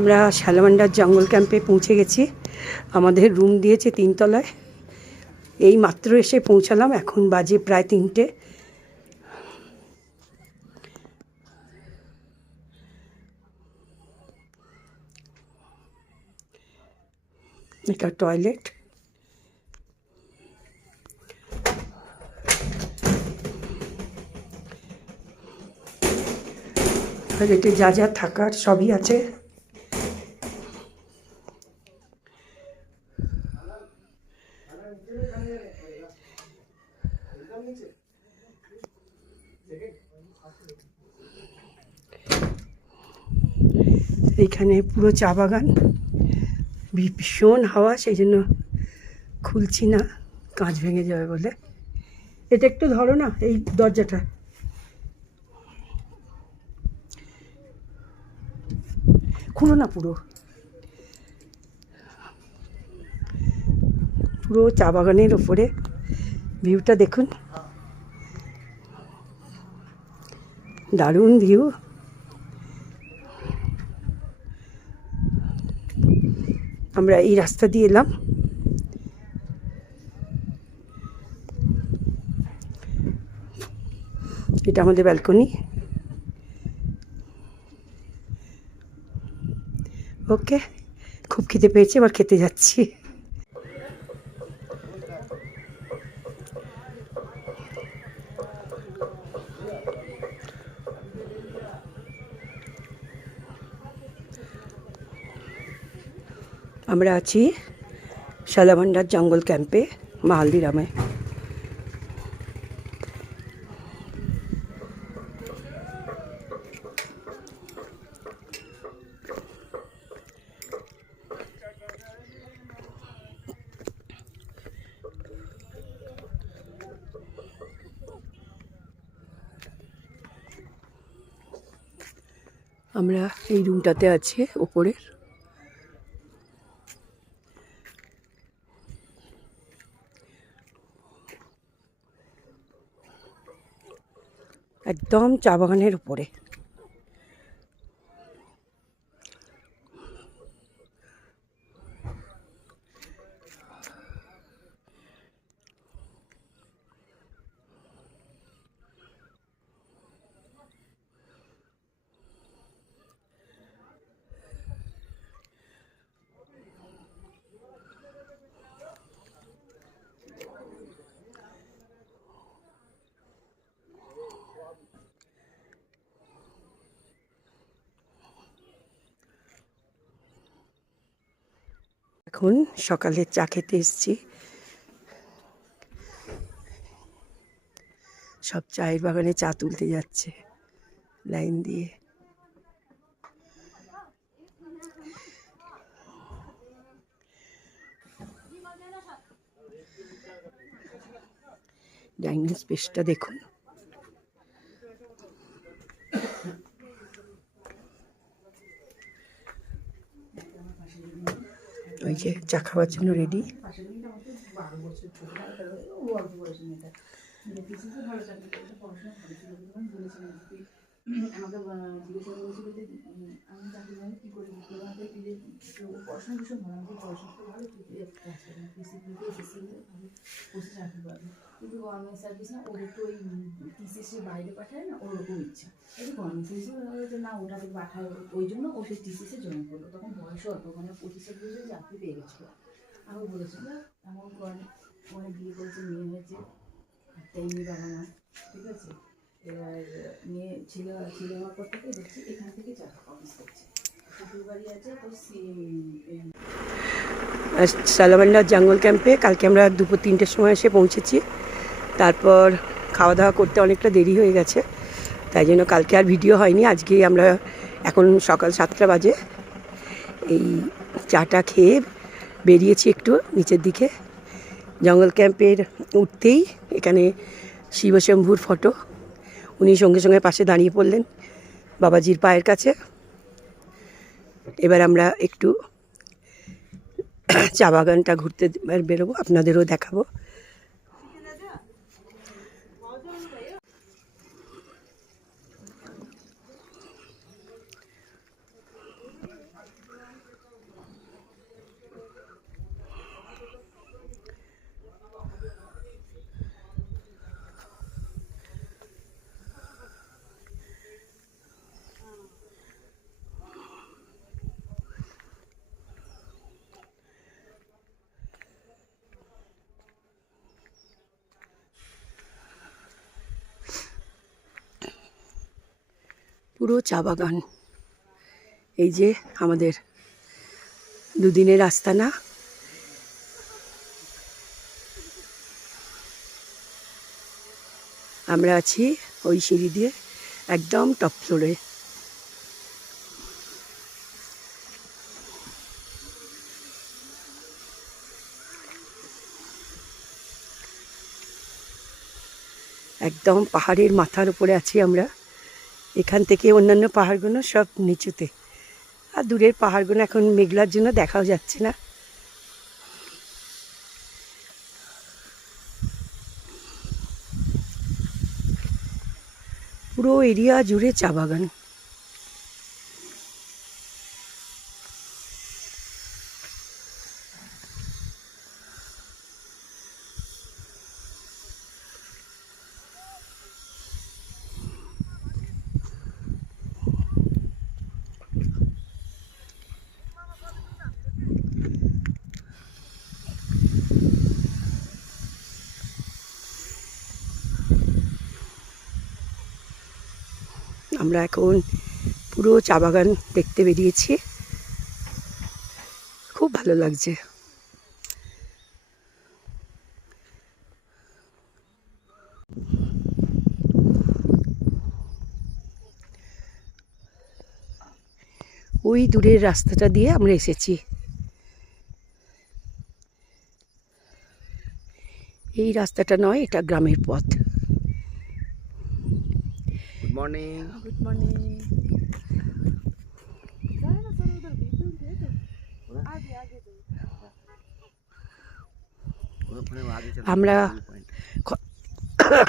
আমরা সালামান্ডার জঙ্গল ক্যাম্পে পৌঁছে গেছি। আমাদের রুম দিয়েছে 3 তলায়। এই মাত্র এসে পৌঁছালাম, এখন বাজে প্রায় 3টে। এটা টয়লেট। টয়লেটে যা যা থাকার সবই আছে। এইখানে পুরো চা বাগান, ভীষণ হাওয়া, সেই জন্য খুলছি না, কাঁচ ভেঙে যাবে বলে। এটা একটু ধরো না, এই দরজাটা। খুলো না, পুরো পুরো চা বাগানের ওপরে ভিউটা দেখুন, দারুণ ভিউ। আমরা এই রাস্তা দিয়ে এলাম। এটা আমাদের ব্যালকনি। ওকে, খুব খিদে পেয়েছে, এবার খেতে যাচ্ছি। আমরা আছি সালামান্ডার জঙ্গল ক্যাম্পে, মালদিরামে। আমরা এই রুমটাতে আছি ওপরের। একদম চা বাগানের উপরে। এখন সকালে চা খেতে এসেছি। সব চায়ের বাগানে চা তুলতে যাচ্ছে লাইন দিয়ে। ডাইনিং স্পেসটা দেখুন। ওই যে চা খাওয়ার জন্য রেডি। আমাকে জিজ্ঞাসা করেছিল যে আমি চাকরি জানি কী করি, ডিপ্লোমাতে পড়াশোনা ভীষণ ভালো, আমাকে পড়াশোনা তো ভালো, কাজ করি পিসিপিতে এসএসসি আমি বসে চাকরি পাবো, কিন্তু গভর্নমেন্ট সার্ভিস না, ওর একটু ওই টিসিএসের বাইরে পাঠায় না, ওরকম ইচ্ছা। এই গভর্নমেন্ট সার্ভিসে না, ওটাতে পাঠায়, ওই জন্য ও সেই টিসিএসে জয়েন করলো। তখন বয়স অল্প, মানে 25 চাকরি পেয়ে গেছিলো। আমি বলেছিল এমন করে, মানে বিয়ে করেছে, মেয়ে হয়েছে, একটাই মেয়ে, বাবা মা, ঠিক আছে। এবার মেয়ে ছেলে হওয়ার পর থেকে দেখছি এখান থেকে চাকরি অফিস করছে, শ্বশুর বাড়ি আছে। তো সালামান্ডার জঙ্গল ক্যাম্পে কালকে আমরা দুপুর 3টের সময় এসে পৌঁছেছি। তারপর খাওয়া দাওয়া করতে অনেকটা দেরি হয়ে গেছে, তাই জন্য কালকে আর ভিডিও হয়নি। আজকে আমরা এখন সকাল 7টা বাজে, এই চাটা খেয়ে বেরিয়েছি একটু নিচের দিকে। জঙ্গল ক্যাম্পের উঠতেই এখানে শিবশম্ভুর ফটো, উনি সঙ্গে সঙ্গে পাশে দাঁড়িয়ে পড়লেন বাবাজির পায়ের কাছে। এবার আমরা একটু চা বাগানটা ঘুরতে বেরোবো, আপনাদেরও দেখাবো। পুরো চা বাগান। এই যে আমাদের দুদিনের আস্তানা। আমরা আছি ওই সিঁড়ি দিয়ে একদম টপ ফ্লোরে। একদম পাহাড়ের মাথার উপরে আছি আমরা। এখান থেকে অন্যান্য পাহাড়গুলো সব নিচুতে, আর দূরের পাহাড়গুলো এখন মেঘলার জন্য দেখাও যাচ্ছে না। পুরো এরিয়া জুড়ে চা বাগান। আমরা এখন পুরো চা বাগান দেখতে বেরিয়েছি, খুব ভালো লাগছে। ওই দূরের রাস্তাটা দিয়ে আমরা এসেছি। এই রাস্তাটা নয়, এটা গ্রামের পথ। Good morning. Good morning. আমরা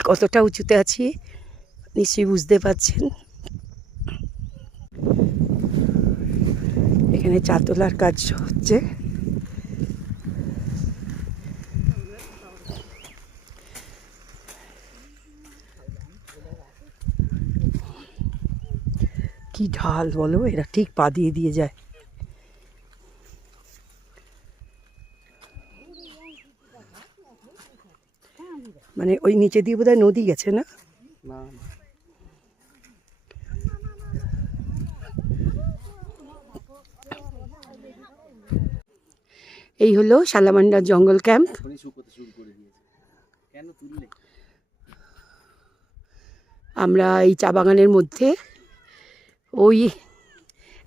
কতটা উঁচুতে আছি নিশ্চয়ই বুঝতে পারছেন। এখানে চা তোলার কাজ হচ্ছে। কি ঢাল বলো, এরা ঠিক পা দিয়ে দিয়ে যায়। মানে ওই নিচে দিয়ে বোধহয় নদী গেছে না? এই হলো সালামান্ডা জঙ্গল ক্যাম্প। আমরা এই চা বাগানের মধ্যে ওই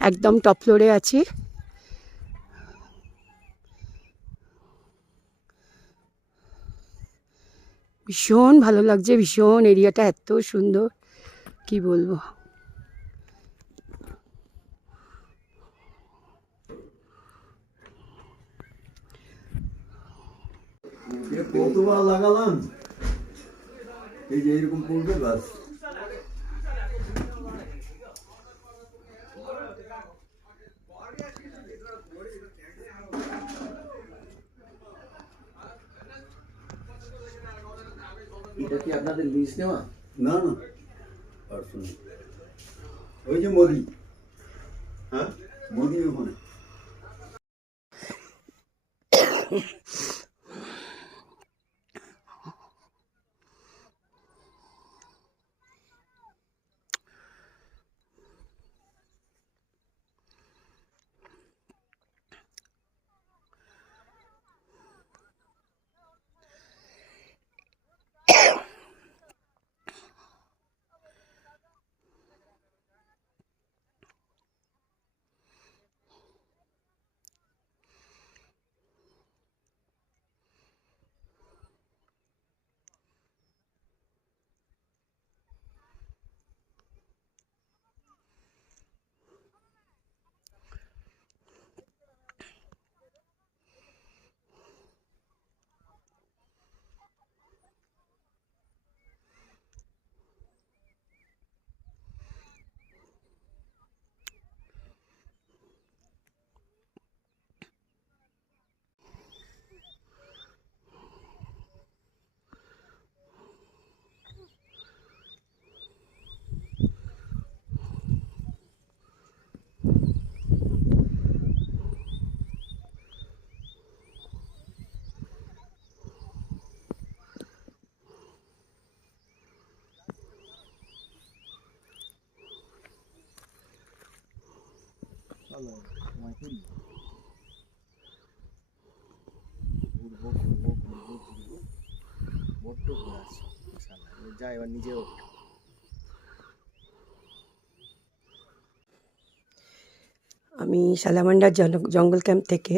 একদম টপ ফ্লোরে আছি। ভীষণ ভালো লাগছে, ভীষণ এরিয়াটা এত সুন্দর কি বলবো। কতবার লাগালাম, এই যে এরকম পড়বে বাস। এটা কি আপনাদের লিজ নেওয়া? না না, আর শুনুন, ওই যে মোদি, হ্যাঁ মোদি ওখানে। ভালো হবে, সময় করি ঘুরবো ঘুরবো ঘুরবো ঘুরবো, বড্ড ঘোরা আছে ইনশাল্লাহ। যা এবার নিজেও আমি সালামান্ডার জঙ্গল ক্যাম্প থেকে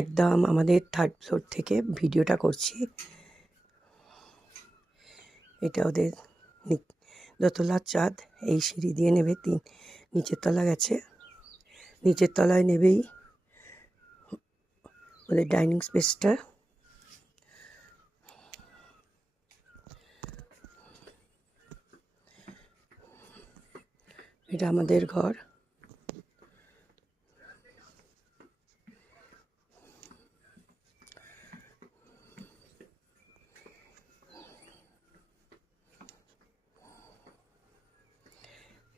একদম আমাদের 3rd ফ্লোর থেকে ভিডিওটা করছি। এটা ওদের দোতলার ছাদ, এই সিঁড়ি দিয়ে নেবে নিচের তলা গেছে, নিচের তলায় নেবেই ওদের ডাইনিং স্পেসটা। এটা আমাদের ঘর।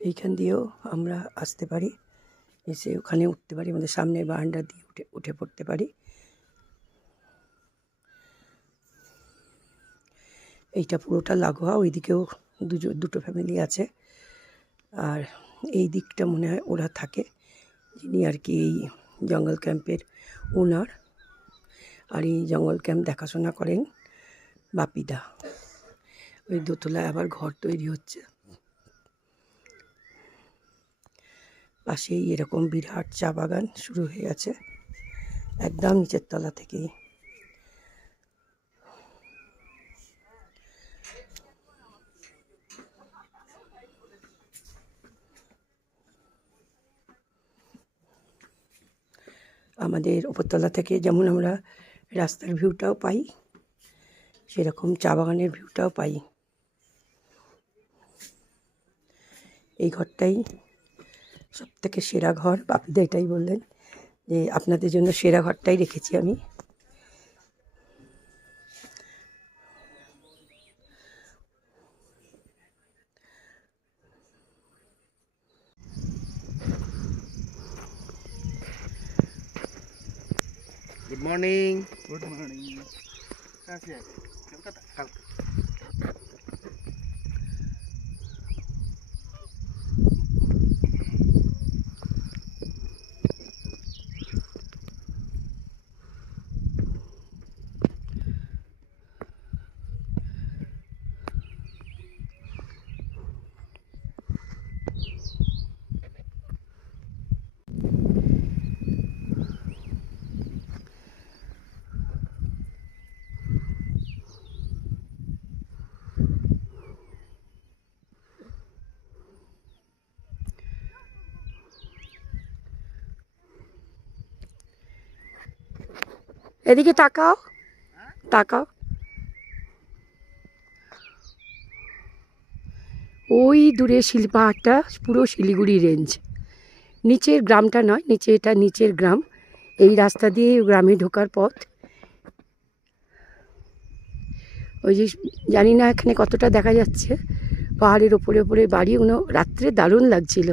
এইখান দিয়েও আমরা আসতে পারি, এসে ওখানে উঠতে পারি, আমাদের সামনের বারান্দা দিয়ে উঠে পড়তে পারি। এইটা পুরোটা লাগোয়া, ওইদিকেও দুটো ফ্যামিলি আছে। আর এই দিকটা মনে হয় ওরা থাকে, যিনি আর কি এই জঙ্গল ক্যাম্পের ওনার। আর এই জঙ্গল ক্যাম্প দেখাশোনা করেন বাপিদা। ওই দোতলায় আবার ঘর তৈরি হচ্ছে। পাশেই এরকম বিরাট চা বাগান শুরু হয়ে গেছে একদম নিচের তলা থেকেই। আমাদের উপরতলা থেকে যেমন আমরা রাস্তার ভিউটাও পাই, সেরকম চা বাগানের ভিউটাও পাই। এই ঘরটাই সব থেকে সেরা ঘর, বাপিদা এটাই বললেন যে আপনাদের জন্য সেরা ঘরটাই রেখেছি আমি। Good morning. Good morning. Kolkata কালকে এদিকে তাকাও, তাকাও। ওই দূরে পাহাড়টা পুরো শিলিগুড়ি রেঞ্জ, নিচের গ্রামটা নয়, এটা নিচের গ্রাম। এই রাস্তা দিয়ে গ্রামে ঢোকার পথ। ওই যে জানি না এখানে কতটা দেখা যাচ্ছে, পাহাড়ের ওপরে ওপরে বাড়িগুলো রাত্রে দারুণ লাগছিল।